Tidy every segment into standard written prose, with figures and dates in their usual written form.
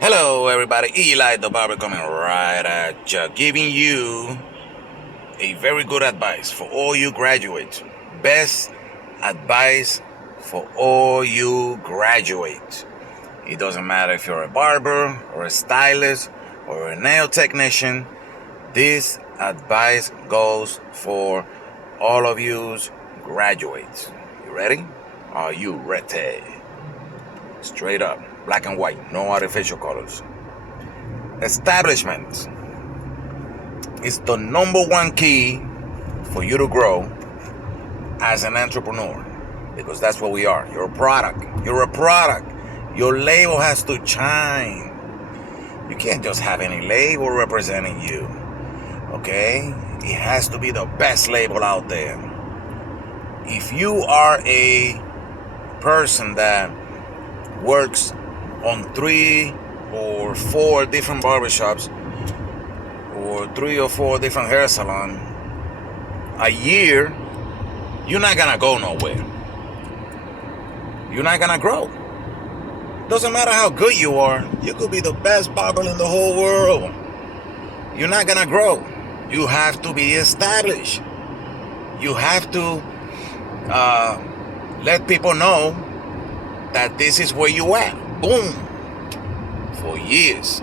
Hello, everybody. Eli the Barber coming right at you, giving you a very good advice for all you graduates. Best advice for all you graduates. It doesn't matter if you're a barber or a stylist or a nail technician. This advice goes for all of you graduates. You ready? Are you ready? Straight up, black and white, no artificial colors. Establishment is the number one key for you to grow as an entrepreneur, because that's what we are. You're a product. You're a product. Your label has to shine. You can't just have any label representing you. Okay? It has to be the best label out there. If you are a person that works on 3 or 4 different barbershops or 3 or 4 different hair salons a year, you're not gonna go nowhere. You're not gonna grow. Doesn't matter how good you are. You could be the best barber in the whole world. You're not gonna grow. You have to be established. You have to let people know that this is where you at. Boom. For years.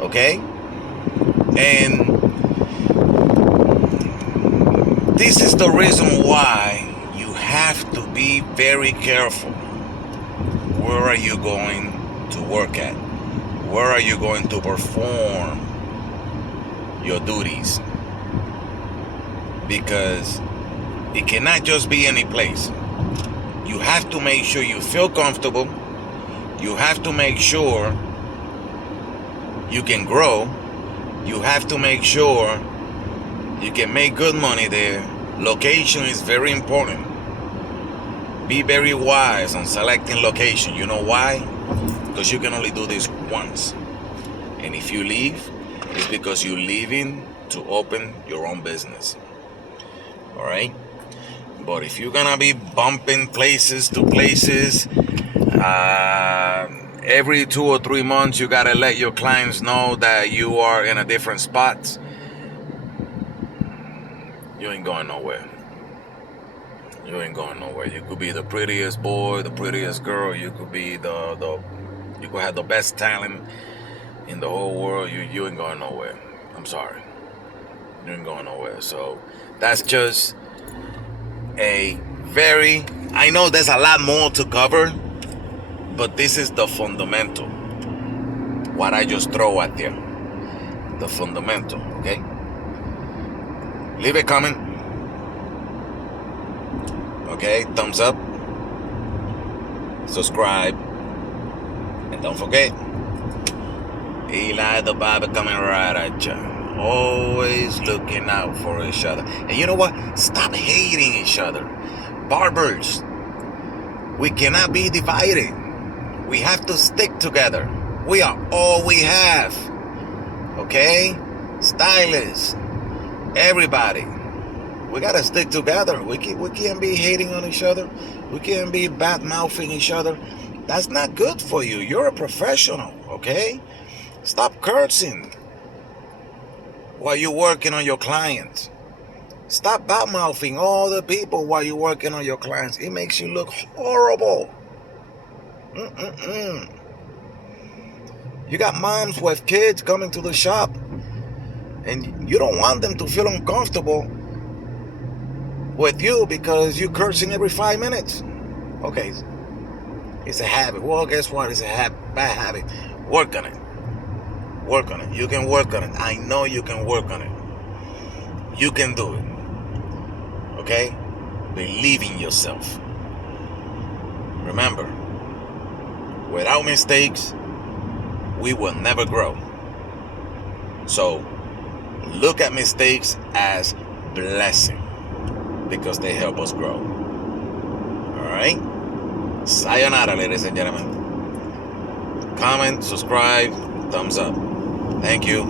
Okay? And this is the reason why you have to be very careful. Where are you going to work at? Where are you going to perform your duties? Because it cannot just be any place. You have to make sure you feel comfortable. You have to make sure you can grow. You have to make sure you can make good money there. Location is very important. Be very wise on selecting location. You know why? Because you can only do this once. And if you leave, it's because you're leaving to open your own business. Alright? But if you're gonna be bumping places to places, every 2 or 3 months you gotta let your clients know that you are in a different spot, you ain't going nowhere. You ain't going nowhere. You could be the prettiest boy, the prettiest girl. You could be you could have the best talent in the whole world. You ain't going nowhere. I'm sorry. You ain't going nowhere. So that's just I know there's a lot more to cover, but this is the fundamental. What I just throw at you. The fundamental, okay? Leave a comment. Okay, thumbs up. Subscribe. And don't forget, Eli the Barber coming right at you. Always looking out for each other. And you know what? Stop hating each other. Barbers, we cannot be divided. We have to stick together. We are all we have. Okay? Stylists, everybody. We gotta stick together. We can't be hating on each other. We can't be bad-mouthing each other. That's not good for you. You're a professional, okay? Stop cursing while you're working on your clients. Stop bad-mouthing all the people while you're working on your clients. It makes you look horrible. You got moms with kids coming to the shop, and you don't want them to feel uncomfortable with you because you're cursing every 5 minutes. Okay, it's a habit. Well, guess what? It's a bad habit. Work on it. Work on it. You can work on it. I know you can work on it. You can do it. Okay? Believe in yourself. Remember, without mistakes, we will never grow. So, look at mistakes as blessing, because they help us grow. Alright? Sayonara, ladies and gentlemen. Comment, subscribe, thumbs up. Thank you.